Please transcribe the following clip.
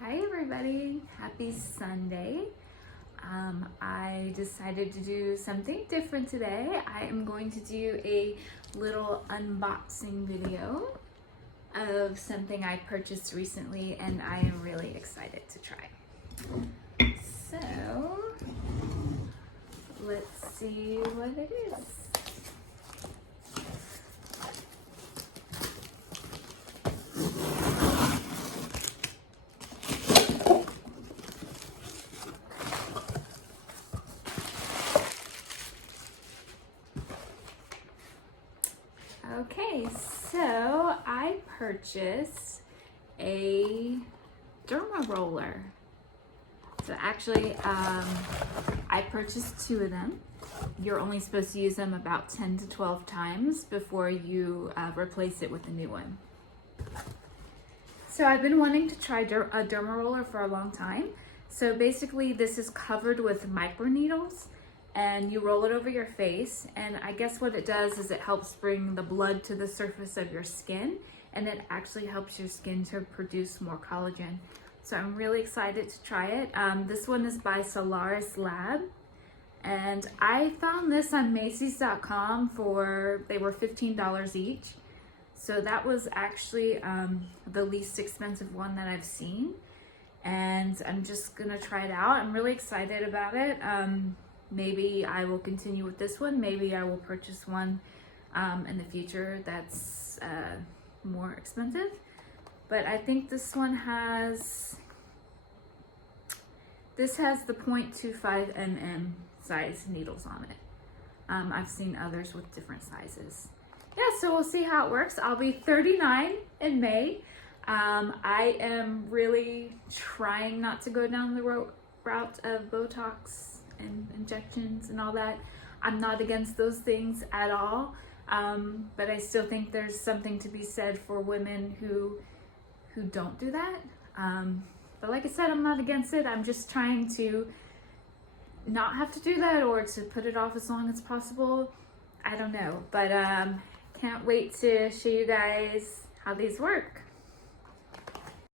Hi everybody, happy Sunday. I decided to do something different today. I am going to do a little unboxing video of something I purchased recently and I am really excited to try. So, let's see what it is. Okay, so I purchased a Dermaroller. So actually, I purchased 2 of them. You're only supposed to use them about 10 to 12 times before you replace it with a new one. So I've been wanting to try a Dermaroller for a long time. So basically this is covered with microneedles and you roll it over your face, and I guess what it does is it helps bring the blood to the surface of your skin, and it actually helps your skin to produce more collagen. So I'm really excited to try it. This one is by Solaris Lab, and I found this on Macy's.com they were $15 each. So that was actually the least expensive one that I've seen, and I'm just gonna try it out. I'm really excited about it. Maybe I will continue with this one. Maybe I will purchase one in the future that's more expensive. But I think this one has the 0.25 mm size needles on it. I've seen others with different sizes. Yeah, so we'll see how it works. I'll be 39 in May. I am really trying not to go down the route of Botox and injections and all that. I'm not against those things at all, but I still think there's something to be said for women who don't do that. But like I said, I'm not against it. I'm just trying to not have to do that, or to put it off as long as possible. I don't know, but can't wait to show you guys how these work.